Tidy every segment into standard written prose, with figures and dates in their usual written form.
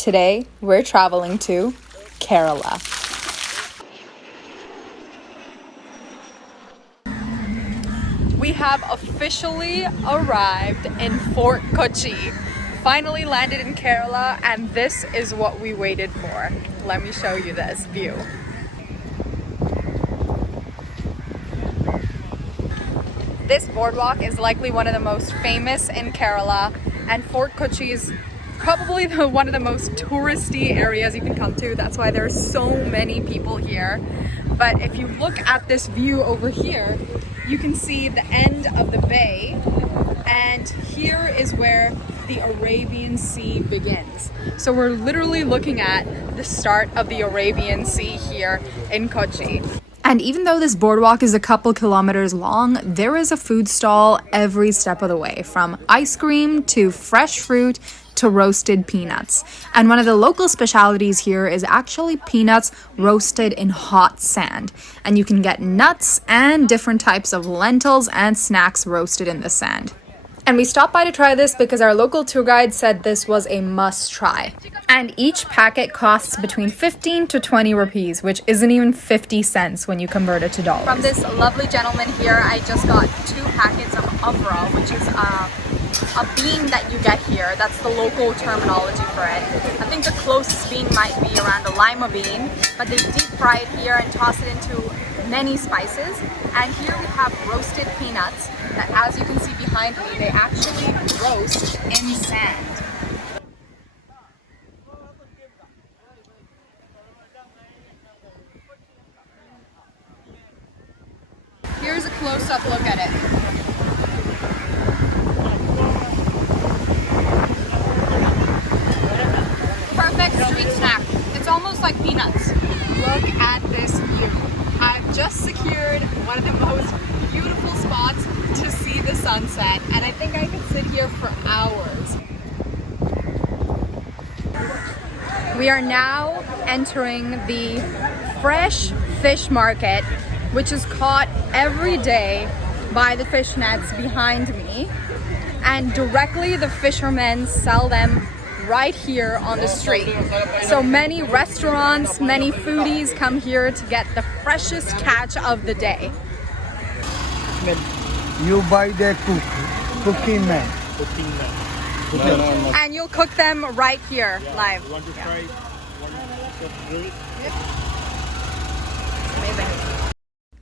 Today, we're traveling to Kerala. We have officially arrived in Fort Kochi. Finally landed in Kerala, and this is what we waited for. Let me show you this view. This boardwalk is likely one of the most famous in Kerala, and Fort Kochi is probably one of the most touristy areas you can come to. That's why there are so many people here. But if you look at this view over here, you can see the end of the bay, and here is where the Arabian Sea begins. So we're literally looking at the start of the Arabian Sea here in Kochi. And even though this boardwalk is a couple kilometers long, there is a food stall every step of the way, from ice cream to fresh fruit to roasted peanuts. And one of the local specialities here is actually peanuts roasted in hot sand. And you can get nuts and different types of lentils and snacks roasted in the sand. And we stopped by to try this because our local tour guide said this was a must try. And each packet costs between 15 to 20 rupees, which isn't even 50 cents when you convert it to dollars. From this lovely gentleman here, I just got 2 packets of avra, which is a bean that you get here. That's the local terminology for it. I think the closest bean might be around a lima bean, but they deep fry it here and toss it into many spices. And here we have roasted peanuts that, as you can see behind me, they actually roast in sand. Here's a close-up look at it. Perfect street snack. It's almost like peanuts. Look at this view. I've just secured one of the most beautiful spots to see the sunset, and I think I could sit here for hours. We are now entering the fresh fish market, which is caught every day by the fish nets behind me, and directly the fishermen sell them right here on the street. So many restaurants, many foodies come here to get the freshest catch of the day. You buy the cooking man. No. And you'll cook them right here, live. You want to try? Amazing.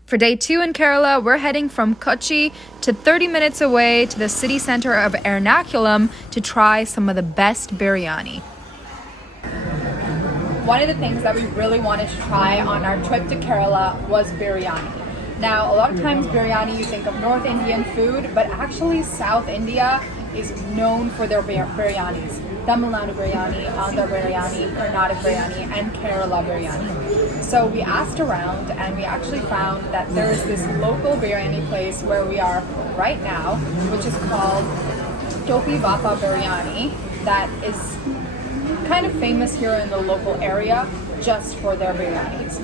For day 2 in Kerala, we're heading from Kochi to 30 minutes away to the city center of Ernakulam to try some of the best biryani. One of the things that we really wanted to try on our trip to Kerala was biryani. Now, a lot of times biryani, you think of North Indian food, but actually South India is known for their biryanis. Tamil Nadu biryani, Andhra biryani, Karnataka biryani, and Kerala biryani. So we asked around, and we actually found that there is this local biryani place where we are right now, which is called Topi Vapa Biryani, that is kind of famous here in the local area just for their biryanis.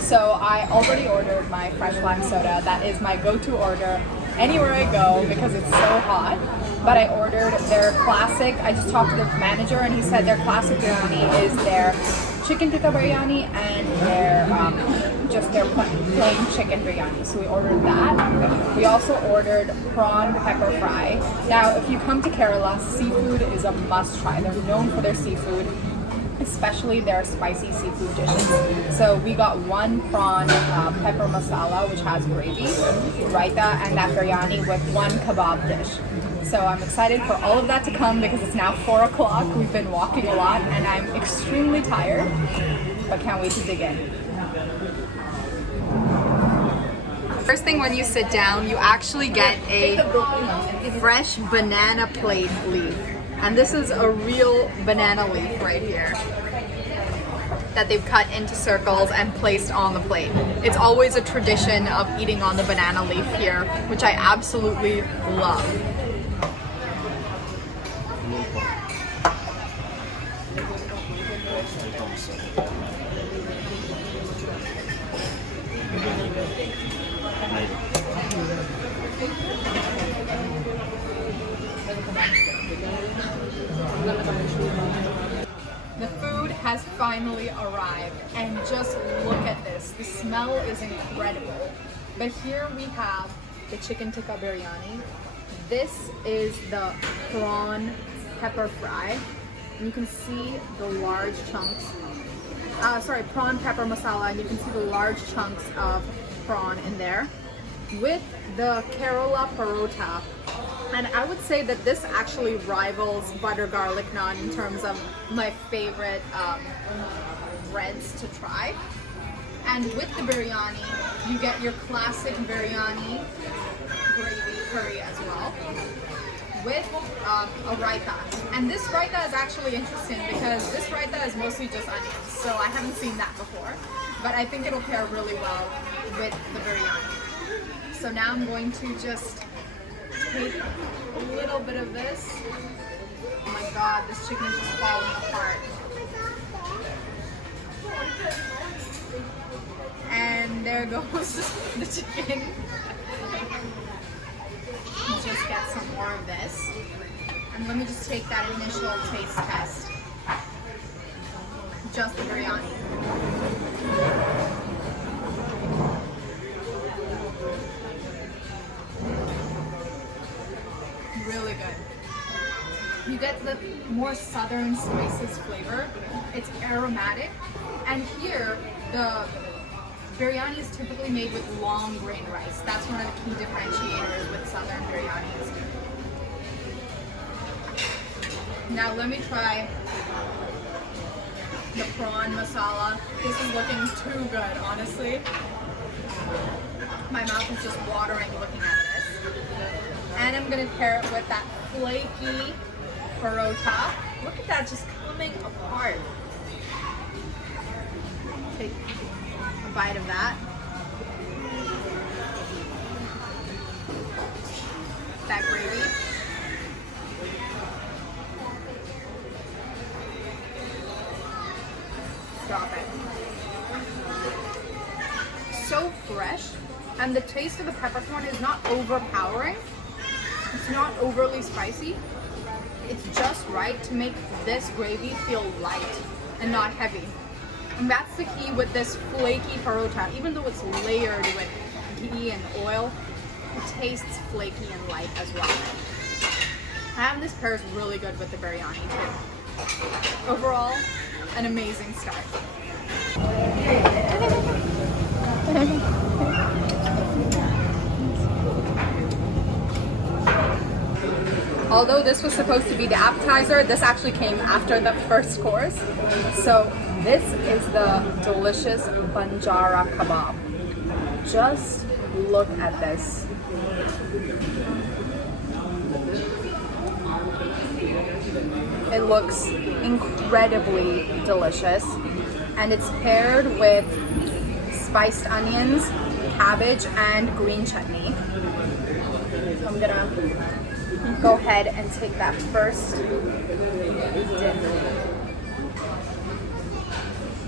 So I already ordered my fresh lime soda. That is my go-to order anywhere I go because it's so hot. But I ordered their classic. I just talked to the manager and he said their classic biryani is their chicken tikka biryani and their plain chicken biryani. So we ordered that. We also ordered prawn pepper fry. Now, if you come to Kerala, seafood is a must try. They're known for their seafood, especially their spicy seafood dishes. So we got 1 prawn pepper masala, which has gravy, raita, and that biryani with 1 kebab dish. So I'm excited for all of that to come because it's now 4 o'clock. We've been walking a lot and I'm extremely tired, but can't wait to dig in. First thing, when you sit down, you actually get a fresh banana plate leaf. And this is a real banana leaf right here that they've cut into circles and placed on the plate. It's always a tradition of eating on the banana leaf here, which I absolutely love. has finally arrived, and just look at this. The smell is incredible. But here we have the chicken tikka biryani. This is the prawn pepper fry. And you can see the large chunks, prawn pepper masala, and you can see the large chunks of prawn in there with the Kerala parota. And I would say that this actually rivals butter garlic naan in terms of my favorite breads to try. And with the biryani, you get your classic biryani gravy curry as well, with a raita. And this raita is actually interesting because this raita is mostly just onions, so I haven't seen that before. But I think it'll pair really well with the biryani. So now I'm going to just take a little bit of this. Oh my god, this chicken is just falling apart. And there goes the chicken. Just get some more of this. And let me just take that initial taste test. Just the biryani. Really good. You get the more southern spices flavor. It's aromatic. And here, the biryani is typically made with long grain rice. That's one of the key differentiators with southern biryanis. Now let me try the prawn masala. This is looking too good, honestly. My mouth is just watering looking at this. And I'm gonna pair it with that flaky parota. Look at that just coming apart. Take a bite of that. That gravy. Stop it. So fresh, and the taste of the peppercorn is not overpowering. It's not overly spicy. It's just right to make this gravy feel light and not heavy. And that's the key with this flaky parota. Even though it's layered with ghee and oil, it tastes flaky and light as well. And this pairs really good with the biryani too. Overall, an amazing start. Although this was supposed to be the appetizer, this actually came after the first course. So this is the delicious banjara kebab. Just look at this. It looks incredibly delicious, and it's paired with spiced onions, cabbage, and green chutney. So I'm gonna go ahead and take that first dip.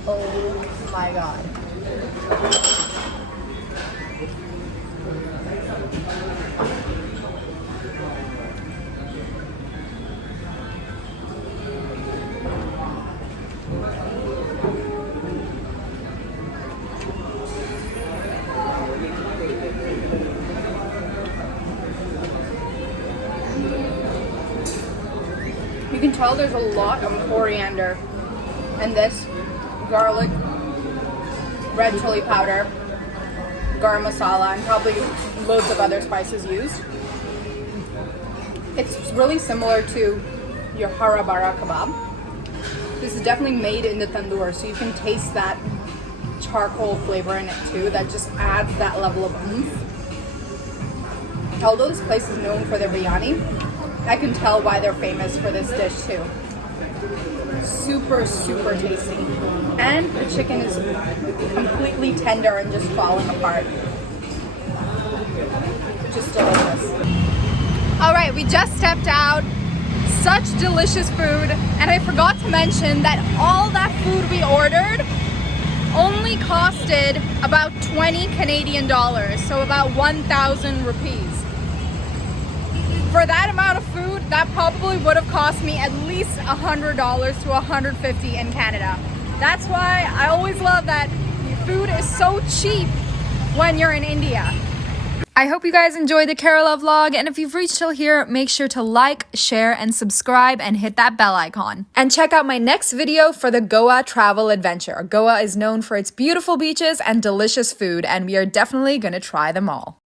Oh my god. You can tell there's a lot of coriander and this garlic, red chili powder, garam masala, and probably loads of other spices used. It's really similar to your harabara kebab. This is definitely made in the tandoor, so you can taste that charcoal flavor in it too. That just adds that level of oomph. Although this place is known for their biryani, I can tell why they're famous for this dish too. Super, super tasty. And the chicken is completely tender and just falling apart. Just delicious. All right, we just stepped out. Such delicious food. And I forgot to mention that all that food we ordered only costed about 20 Canadian dollars, so about 1,000 rupees. For that amount of food, that probably would have cost me at least $100 to $150 in Canada. That's why I always love that food is so cheap when you're in India. I hope you guys enjoyed the Kerala vlog, and if you've reached till here, make sure to like, share, and subscribe, and hit that bell icon. And check out my next video for the Goa travel adventure. Goa is known for its beautiful beaches and delicious food, and we are definitely gonna try them all.